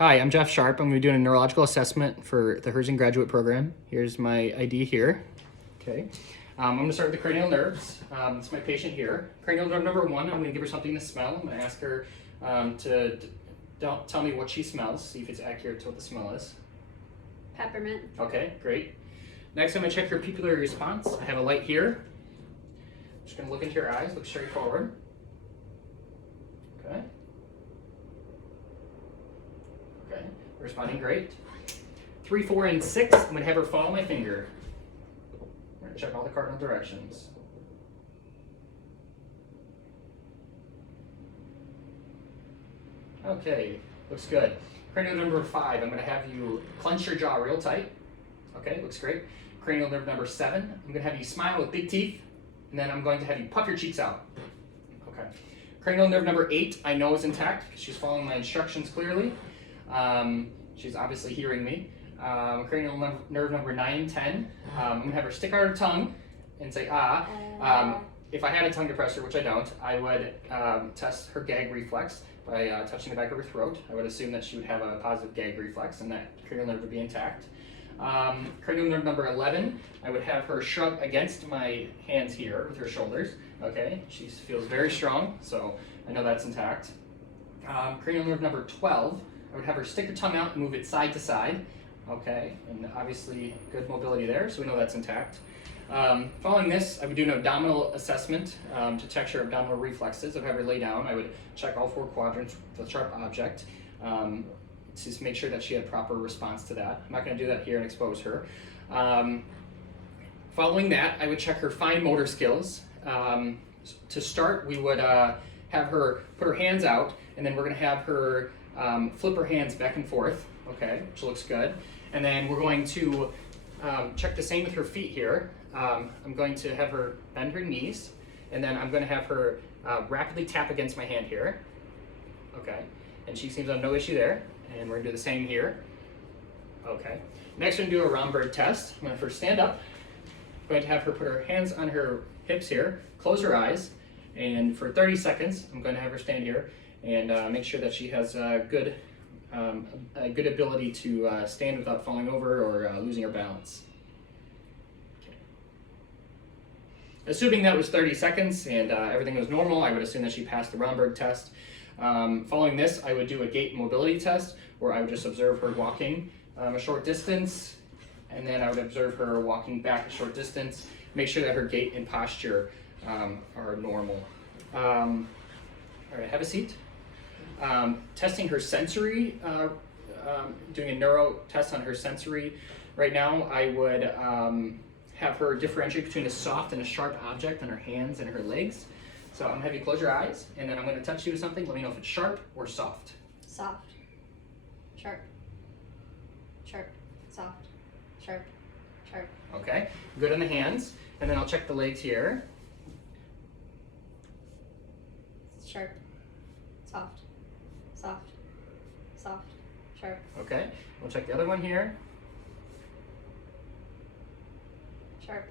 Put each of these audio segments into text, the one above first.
Hi, I'm Jeff Sharp. I'm going to be doing a neurological assessment for the Herzing graduate program. Here's my ID here. Okay. I'm going to start with the cranial nerves. It's my patient here. Cranial nerve number 1, I'm going to give her something to smell. I'm going to ask her to don't tell me what she smells, see if it's accurate to what the smell is. Peppermint. Okay, great. Next, I'm going to check her pupillary response. I have a light here. I'm just going to look into your eyes, look straight forward. Okay. Okay, responding great. 3, 4, and 6, I'm going to have her follow my finger. I'm going to check all the cardinal directions. Okay, looks good. Cranial nerve number 5, I'm going to have you clench your jaw real tight. Okay, looks great. Cranial nerve number 7, I'm going to have you smile with big teeth, and then I'm going to have you puff your cheeks out. Okay. Cranial nerve number 8, I know is intact because she's following my instructions clearly. She's obviously hearing me. Cranial nerve number 9 and 10, I'm going to have her stick out her tongue and say ah. If I had a tongue depressor, which I don't, I would test her gag reflex by touching the back of her throat. I would assume that she would have a positive gag reflex and that cranial nerve would be intact. Cranial nerve number 11, I would have her shrug against my hands here with her shoulders. Okay, she feels very strong, so I know that's intact. Cranial nerve number 12, I would have her stick her tongue out and move it side to side. Okay, and obviously good mobility there, so we know that's intact. Following this, I would do an abdominal assessment to check her abdominal reflexes. I'd have her lay down. I would check all 4 quadrants with a sharp object to just make sure that she had proper response to that. I'm not going to do that here and expose her. Following that, I would check her fine motor skills. To start, we would have her put her hands out, and then we're going to have her flip her hands back and forth, okay, which looks good. And then we're going to check the same with her feet here. I'm going to have her bend her knees, and then I'm going to have her rapidly tap against my hand here. Okay, and she seems to have no issue there. And we're going to do the same here. Okay. Next, we're going to do a Romberg test. I'm going to have her stand up. I'm going to have her put her hands on her hips here, close her eyes, and for 30 seconds, I'm going to have her stand here and make sure that she has a good ability to stand without falling over or losing her balance. Okay. Assuming that was 30 seconds and everything was normal, I would assume that she passed the Romberg test. Following this, I would do a gait mobility test where I would just observe her walking a short distance, and then I would observe her walking back a short distance, make sure that her gait and posture are normal. All right, have a seat. Testing her sensory, doing a neuro test on her sensory. Right now, I would have her differentiate between a soft and a sharp object on her hands and her legs. So I'm going to have you close your eyes, and then I'm going to touch you with something. Let me know if it's sharp or soft. Soft. Sharp. Sharp. Soft. Sharp. Sharp. Okay, good on the hands. And then I'll check the legs here. Sharp. Soft. Soft. Soft. Sharp. Okay, we'll check the other one here. Sharp.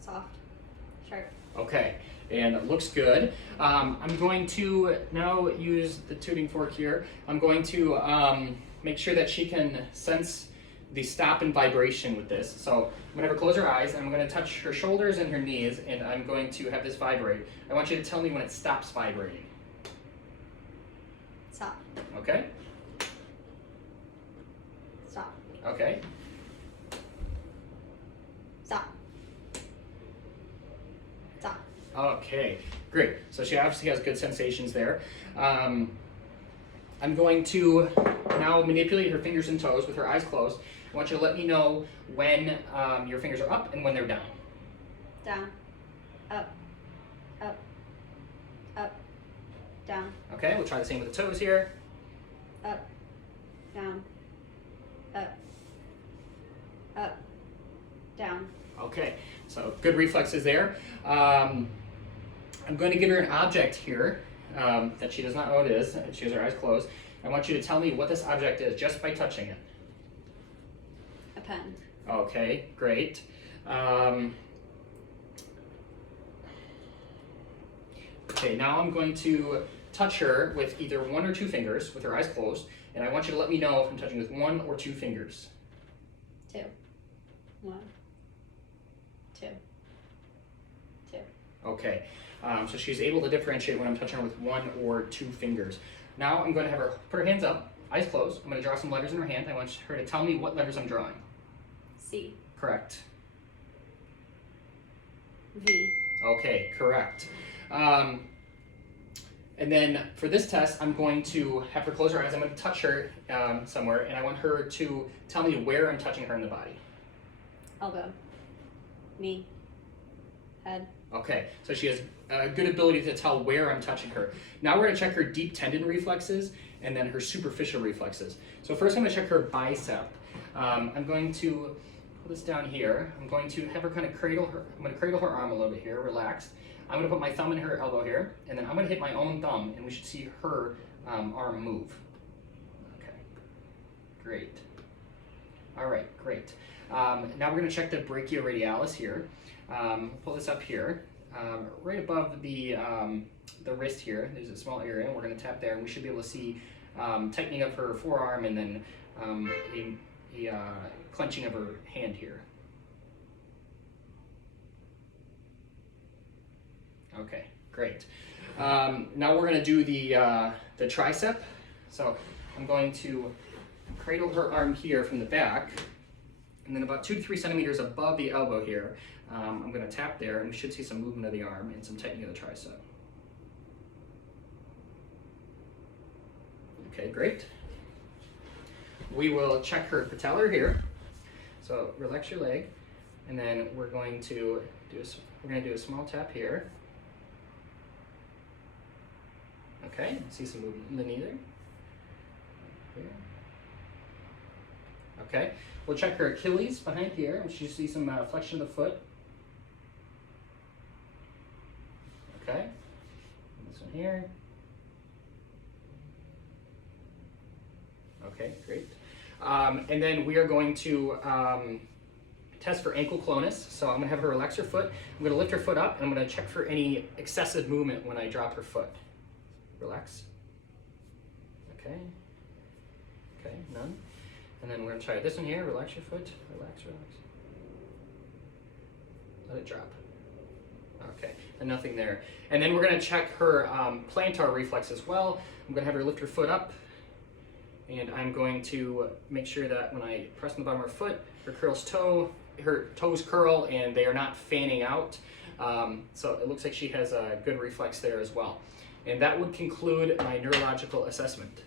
Soft. Sharp. Okay, and it looks good. I'm going to now use the tuning fork here. I'm going to make sure that she can sense the stop and vibration with this. So I'm going to have her close her eyes, and I'm going to touch her shoulders and her knees, and I'm going to have this vibrate. I want you to tell me when it stops vibrating. Stop. Okay? Stop. Okay. Stop. Stop. Okay, great. So she obviously has good sensations there. I'm going to now manipulate her fingers and toes with her eyes closed. I want you to let me know when your fingers are up and when they're down. Down. Up. Up. Up. Down. Okay, we'll try the same with the toes here. Up. Down. Up. Up. Down. Okay, so good reflexes there. I'm going to give her an object here that she does not know what it is. She has her eyes closed. I want you to tell me what this object is just by touching it. A pen. Okay, great. Okay, now I'm going to touch her with either 1 or 2 fingers with her eyes closed, and I want you to let me know if I'm touching with 1 or 2 fingers. 2. 1. 2. 2. Okay, so she's able to differentiate when I'm touching her with 1 or 2 fingers. Now I'm going to have her put her hands up, eyes closed. I'm going to draw some letters in her hand. I want her to tell me what letters I'm drawing. C. Correct. V. Okay, correct. And then for this test, I'm going to have her close her eyes. I'm going to touch her somewhere, and I want her to tell me where I'm touching her in the body. Elbow. Knee. Head. Okay, so she has a good ability to tell where I'm touching her. Now we're going to check her deep tendon reflexes and then her superficial reflexes. So first I'm going to check her bicep. I'm going to pull this down here. I'm going to have her kind of cradle her. I'm going to cradle her arm a little bit here, relaxed. I'm going to put my thumb in her elbow here, and then I'm going to hit my own thumb, and we should see her arm move. Okay, great. All right, great. Now we're going to check the brachioradialis here. Pull this up here, right above the wrist here. There's a small area. We're going to tap there, and we should be able to see tightening of her forearm, and then a clenching of her hand here. Okay, great. Now we're going to do the tricep. So I'm going to cradle her arm here from the back, and then about 2 to 3 centimeters above the elbow here, I'm going to tap there, and we should see some movement of the arm and some tightening of the tricep. Okay, great. We will check her patellar here. So relax your leg, and then we're going to do a small tap here. Okay, see some movement in the knee there. Here. Okay, we'll check her Achilles behind here, and you see some flexion of the foot. Okay, and this one here. Okay, great. And then we are going to test for ankle clonus. So I'm going to have her relax her foot. I'm going to lift her foot up, and I'm going to check for any excessive movement when I drop her foot. Relax. Okay. Okay, none. And then we're going to try this one here. Relax your foot. Relax, relax. Let it drop. Okay, and nothing there. And then we're going to check her plantar reflex as well. I'm going to have her lift her foot up. And I'm going to make sure that when I press on the bottom of her foot, her toes curl and they are not fanning out. So it looks like she has a good reflex there as well. And that would conclude my neurological assessment.